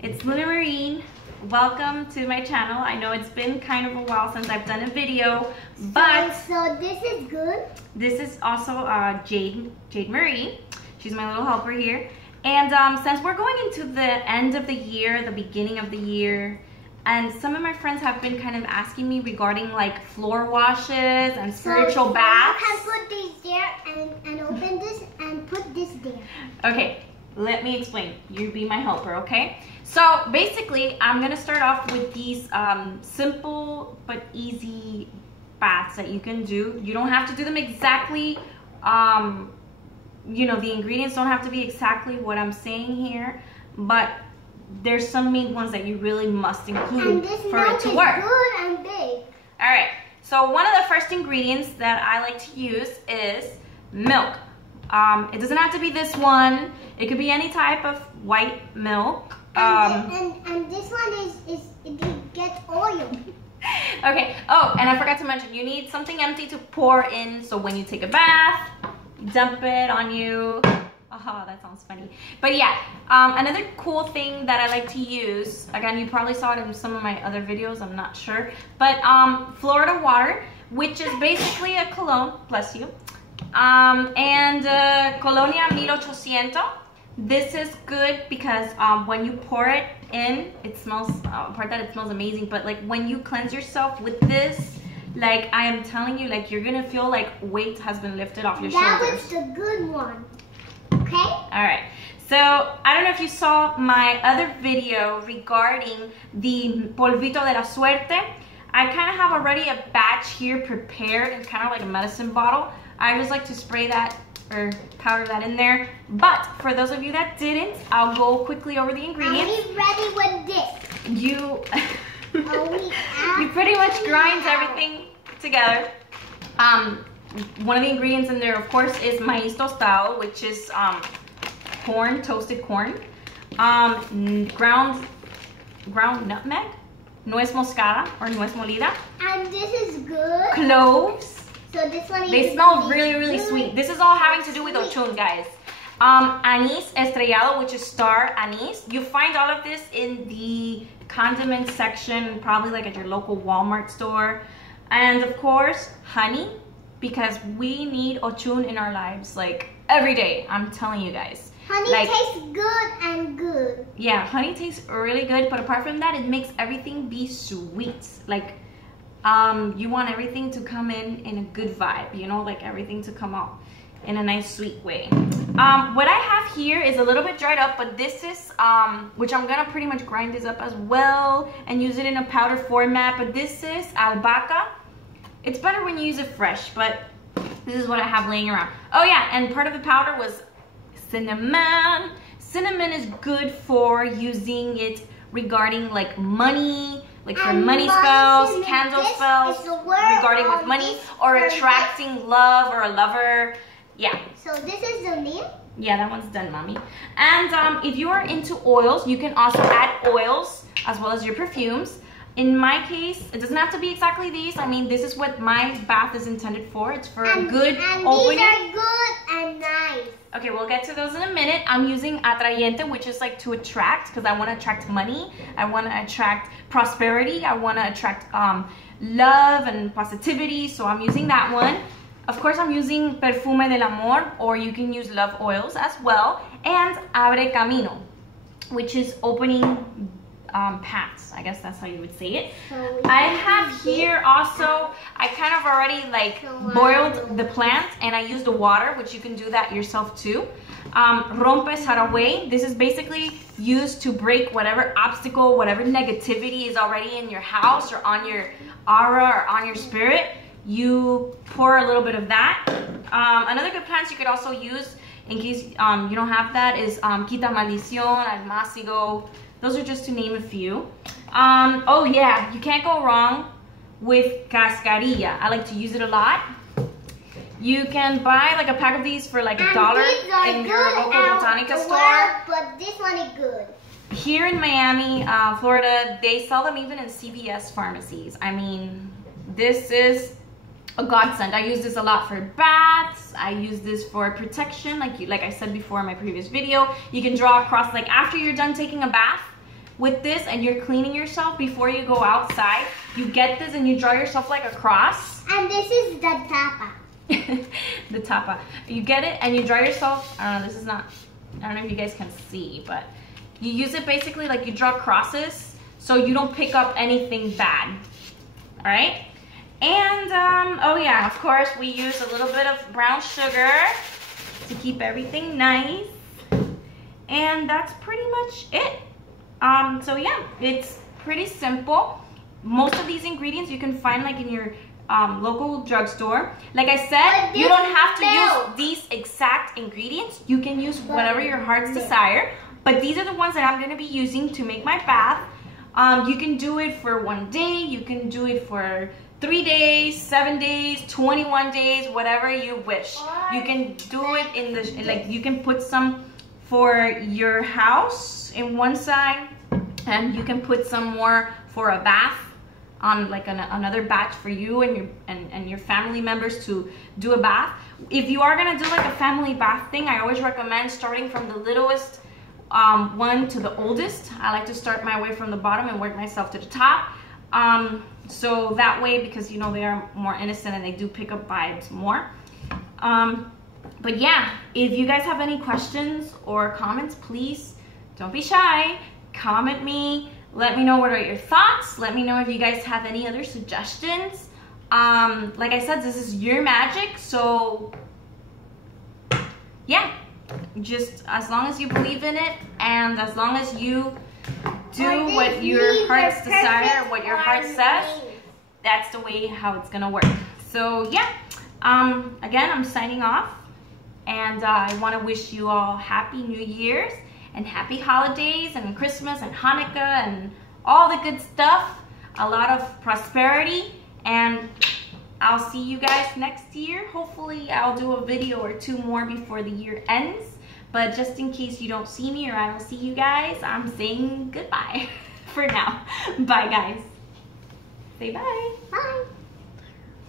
It's Luna Marine. Welcome to my channel. I know it's been kind of a while since I've done a video, but so this is good. This is also Jade Marie. She's my little helper here. And since we're going into the end of the year, the beginning of the year, and some of my friends have been kind of asking me regarding like floor washes and spiritual baths. You can put these there and open this and put this there. Okay, let me explain. You be my helper, okay? So basically, I'm gonna start off with these simple but easy baths that you can do. You don't have to do them exactly, you know, the ingredients don't have to be exactly what I'm saying here, but there's some main ones that you really must include for it to work. Good and big. All right, so one of the first ingredients that I like to use is milk. It doesn't have to be this one. It could be any type of white milk. And this one is it gets oil. Okay. Oh, and I forgot to mention, you need something empty to pour in, so when you take a bath, dump it on you. Oh, that sounds funny. But yeah, another cool thing that I like to use, again, you probably saw it in some of my other videos, I'm not sure, but Florida water, which is basically a cologne, bless you, and Colonia 1800. This is good because when you pour it in, it smells, apart that it smells amazing, but like when you cleanse yourself with this, like I am telling you, like you're gonna feel like weight has been lifted off your shoulders. That was the good one. Okay? All right. So I don't know if you saw my other video regarding the polvito de la suerte. I kind of have already a batch here prepared. It's kind of like a medicine bottle. I just like to spray that or powder that in there. But for those of you that didn't, I'll go quickly over the ingredients. Are we ready with this? You you pretty much grind everything together. One of the ingredients in there, of course, is maíz tostado, which is corn, toasted corn, ground nutmeg, nuez moscada or nuez molida. And this is good. Cloves. So this one is They smell really, really sweet. This is all having to do with ochun, guys. Anise estrellado, which is star anise. You find all of this in the condiment section, probably like at your local Walmart store. And of course, honey, because we need ochun in our lives like every day. I'm telling you guys. Honey like, tastes good and good. Yeah, honey tastes really good, but apart from that, it makes everything be sweet. Like, you want everything to come in a good vibe, you know, like everything to come out in a nice sweet way. What I have here is a little bit dried up, but this is, which I'm gonna pretty much grind this up as well and use it in a powder format, but this is albahaca. It's better when you use it fresh, but this is what I have laying around. Oh yeah, and part of the powder was cinnamon. Cinnamon is good for using it regarding like money, like for money spells, candle spells, regarding with money, or attracting love or a lover. Yeah. So this is the name? Yeah, that one's done, mommy. And if you are into oils, you can also add oils as well as your perfumes. In my case, it doesn't have to be exactly these. I mean, this is what my bath is intended for. It's for a good opening. These are good and nice. Okay, we'll get to those in a minute. I'm using atrayente, which is like to attract, because I want to attract money. I want to attract prosperity. I want to attract love and positivity. So I'm using that one. Of course, I'm using Perfume del Amor, or you can use love oils as well. And Abre Camino, which is opening paths. I guess that's how you would say it. So I have here also, I kind of already like boiled the plant and I used the water, which you can do that yourself too. Rompe Saraway. This is basically used to break whatever obstacle, whatever negativity is already in your house or on your aura or on your spirit. You pour a little bit of that. Another good plant you could also use in case you don't have that is Quita Maldición, Almácigo. Those are just to name a few. Oh yeah, you can't go wrong with cascarilla. I like to use it a lot. You can buy like a pack of these for like $1 in your local Botanica store. But this one is good. Here in Miami, Florida, they sell them even in CVS pharmacies. I mean, this is a godsend. I use this a lot for baths. I use this for protection, like I said before in my previous video. You can draw across, like after you're done taking a bath, with this and you're cleaning yourself before you go outside, you get this and you draw yourself like a cross. And this is the tapa. The tapa. You get it and you draw yourself, I don't know, this is not, I don't know if you guys can see, but you use it basically like you draw crosses so you don't pick up anything bad. All right? And, oh yeah, of course we use a little bit of brown sugar to keep everything nice. And that's pretty much it. So yeah, it's pretty simple. Most of these ingredients you can find like in your local drugstore. Like I said, you don't have to use these exact ingredients. You can use whatever your heart's desire. But these are the ones that I'm going to be using to make my bath. You can do it for 1 day. You can do it for 3 days, 7 days, 21 days, whatever you wish. You can do it in the, like you can put some for your house in one side, and you can put some more for a bath on like another batch for you and your family members to do a bath. If you are gonna do like a family bath thing, I always recommend starting from the littlest one to the oldest. I like to start my way from the bottom and work myself to the top. So that way, because you know they are more innocent and they do pick up vibes more. But yeah, if you guys have any questions or comments, please don't be shy. Comment me. Let me know what are your thoughts. Let me know if you guys have any other suggestions. Like I said, this is your magic. So yeah, just as long as you believe in it and as long as you do what your heart's desire, what your heart says, that's the way how it's gonna work. So yeah, again, I'm signing off, and I want to wish you all happy New Year's and happy holidays and Christmas and Hanukkah and all the good stuff. A lot of prosperity, and I'll see you guys next year. Hopefully I'll do a video or 2 more before the year ends. But just in case you don't see me or I don't see you guys, I'm saying goodbye for now. Bye, guys. Say bye. Bye.